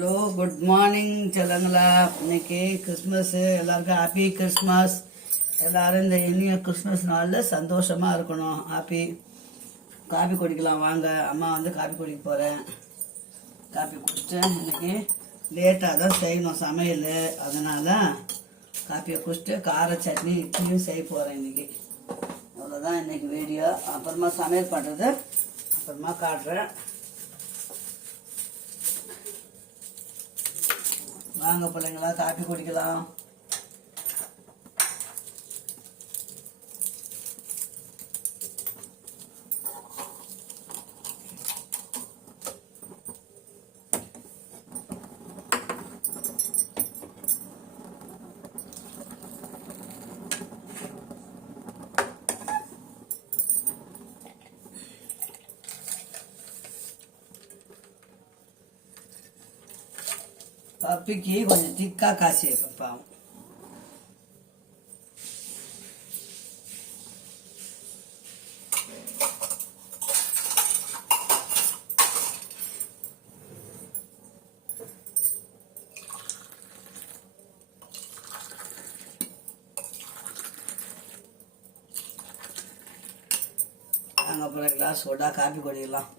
Hello, good morning செல்லங்களா. இன்னைக்கு Christmas. எல்லாருக்கும் happy Christmas. எல்லாரும் இந்த இனிய கிறிஸ்மஸ் நாளில் சந்தோஷமாக இருக்கணும். ஹாப்பி. காபி குடிக்கலாம் வாங்க. அம்மா வந்து காபி குடிக்க போகிறேன். காபி குடிச்சேன். இன்னைக்கு லேட்டாக தான் செய்யணும் சமையல். அதனால் காப்பியை குடிச்சிட்டு கார சட்னி இட்லியும் செய்ய போகிறேன் இன்னைக்கு. அவ்வளோதான் இன்னைக்கு வீடியோ. அப்புறமா சமையல் பண்ணுறது அப்புறமா காட்டுறேன். வாங்க பிள்ளைங்களா, காப்பி குடிக்கலாம். பப்பிக்கு கொஞ்சம் திக்காக காசி வைப்பேன். நாங்கள் அப்புறம் கிளாஸ் சோடா காப்பி குடிக்கலாம்.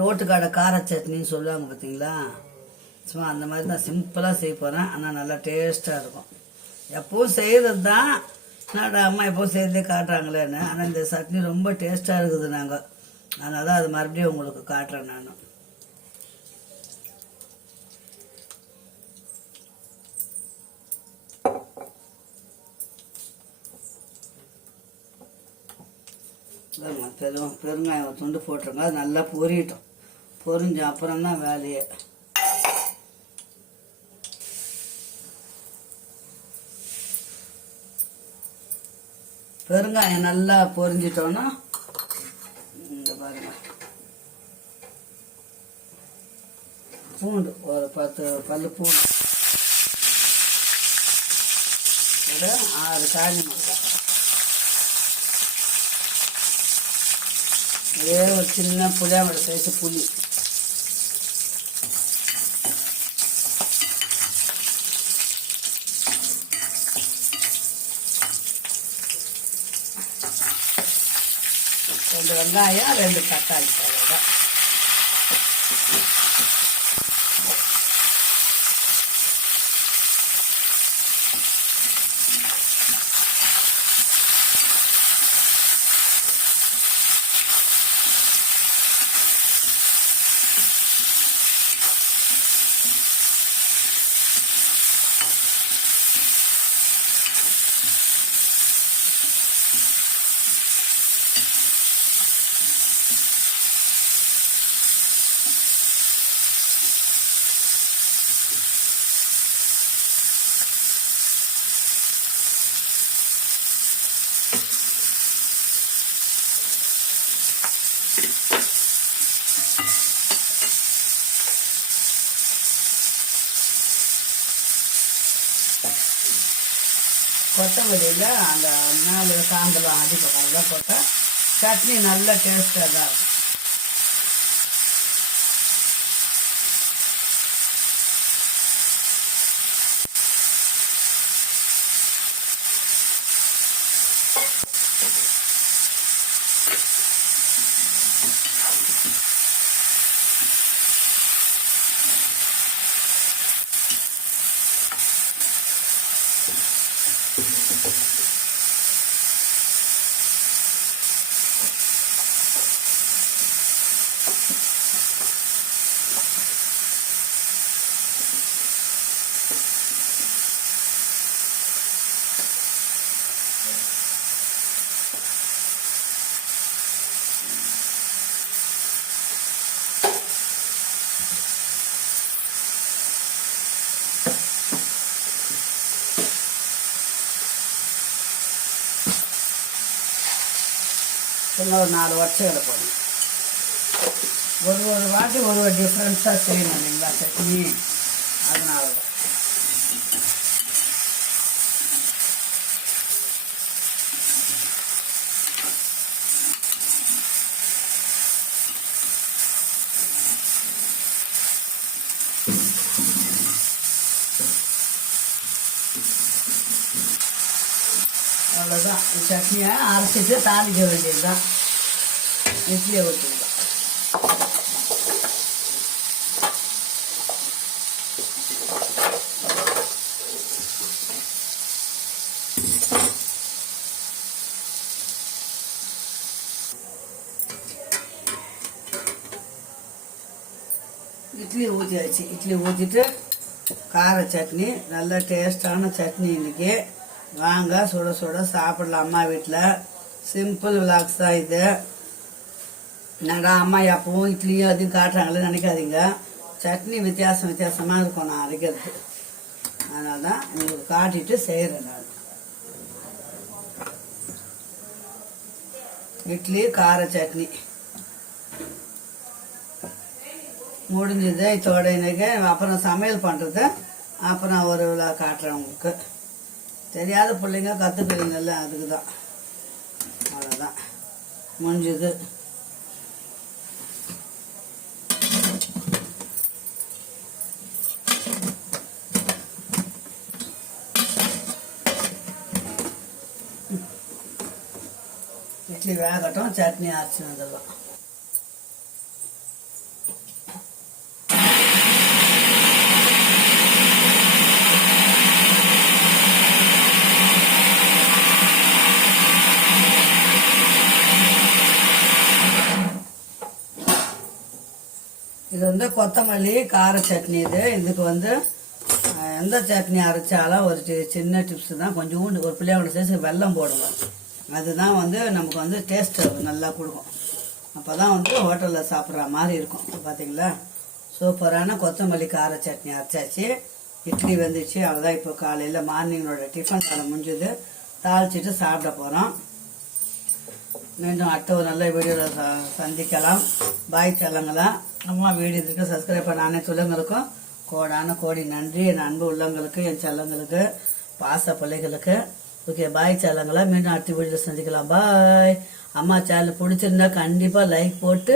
ரோட்டுக்காட கார சட்னின்னு சொல்லுவாங்க பார்த்தீங்களா, சும்மா அந்த மாதிரி தான் சிம்பிளாக செய்ய போகிறேன். ஆனால் நல்லா டேஸ்ட்டாக இருக்கும். எப்பவும் செய்கிறது தான், என்னடா அம்மா எப்போவும் செய்கிறதே காட்டுறாங்களேன்னு. ஆனால் இந்த சட்னி ரொம்ப டேஸ்ட்டாக இருக்குது. நாங்கள் அதனால தான் அது மறுபடியும் உங்களுக்கு காட்டுறேன். நான் பெருங்காயம் துண்டு போட்டுருங்க. அது நல்லா பொரியட்டும். பொரிஞ்ச அப்புறம் தான் வேலையே. பெருங்காயம் நல்லா பொரிஞ்சிட்டோன்னா இந்த பாருங்க, பூண்டு ஒரு 10 பல்லு பூண்டு, 6 காய்கறி மிளகாய், ஒரே ஒரு சின்ன புளியாமடை சைஸு புளி, ரெண்டு வெங்காயம், 2 தக்காளி. அவ்வளோதான். கொத்தமல்லியில் அந்த 4 சாம்பலம் அடிப்போம். அதெல்லாம் போட்டால் சட்னி நல்ல டேஸ்ட்டாக தான் இருக்கும். இன்னும் ஒரு 4 வடச்சைகளை போடணும். ஒரு வாட்டி ஒரு டிஃப்ரென்ஸாக செய்யணும் இல்லைங்களா சட்னி. அதனால தான். அவ்வளோதான். சட்னியை அரைச்சிட்டு தாளிக்க வேண்டியது தான். இட்லியை ஊற்றிக்கலாம். இட்லி ஊற்றியாச்சு. இட்லி ஊற்றிட்டு கார சட்னி, நல்ல டேஸ்டான சட்னி இன்னைக்கு. வாங்க சுட சுட சாப்பிடலாம். அம்மா வீட்டில் சிம்பிள் விளாக்ஸ் தான் இது. நாங்கள் அம்மா எப்பவும் இட்லியும் அதையும் காட்டுறாங்களே நினைக்காதீங்க. சட்னி வித்தியாசமாக இருக்கும் நான் அரைக்கிறது. அதனால தான் உங்களுக்கு காட்டிட்டு செய்கிறேன் நான். இட்லி கார சட்னி முடிஞ்சது. இதோட இன்னைக்கு அப்புறம் சமையல் பண்ணுறது அப்புறம் ஒரு விழா காட்டுறேன் உங்களுக்கு. தெரியாத பிள்ளைங்க கற்றுக்குறீங்கல்ல, அதுக்கு தான். அவ்வளோதான், முடிஞ்சுது. இட்லி வேகட்டும், சட்னி அரைச்சி வந்துடலாம். இது வந்து கொத்தமல்லி கார சட்னி. இதுக்கு எந்த சட்னி அரைச்சாலும் ஒரு சின்ன டிப்ஸ் தான். கொஞ்சோண்டு ஒரு பிள்ளையோட சேர்த்து வெல்லம் போடுவோம். அதுதான் நமக்கு டேஸ்ட் நல்லா கொடுக்கும். அப்போ தான் ஹோட்டலில் சாப்பிட்ற மாதிரி இருக்கும். பார்த்தீங்களா, சூப்பரான கொத்தமல்லி கார சட்னி அரைச்சாச்சு. இட்லி வந்துச்சு. அவ்வளோதான். இப்போ காலையில் மார்னிங்கோட டிஃபன் அதை முடிஞ்சது. தாளிச்சிட்டு சாப்பிட போகிறோம். மீண்டும் அடுத்த ஒரு நல்ல வீடியோவில் சந்திக்கலாம். பாய் செல்லங்களா. அம்மா வீடியோக்கு சப்ஸ்கிரைப் பண்ண அனைத்து உள்ளங்களுக்கும் கோடி நன்றி. என் அன்பு உள்ளங்களுக்கு, என் செல்லங்களுக்கு, பாச பிள்ளைகளுக்கு. ஓகே, பாய் செல்லங்களா. மீண்டும் அடுத்த வீடியோவில் சந்திக்கலாம். பாய். அம்மா சேனல் பிடிச்சிருந்தா கண்டிப்பாக லைக் போட்டு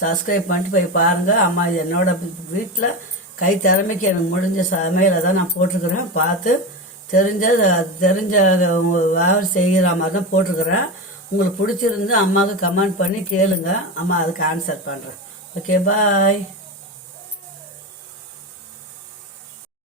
சப்ஸ்கிரைப் பண்ணிட்டு போய் பாருங்கள். அம்மா என்னோட வீட்டில் கை திறமைக்கு எனக்கு முடிஞ்ச சமையலை தான் நான் போட்டிருக்கிறேன். பார்த்து தெரிஞ்ச செய்கிற மாதிரி தான் போட்டிருக்கிறேன். உங்களுக்கு பிடிச்சிருந்து அம்மாவுக்கு கமெண்ட் பண்ணி கேளுங்க. அம்மா அதுக்கு ஆன்சர் பண்ணுறேன். ஓகே, பாய்.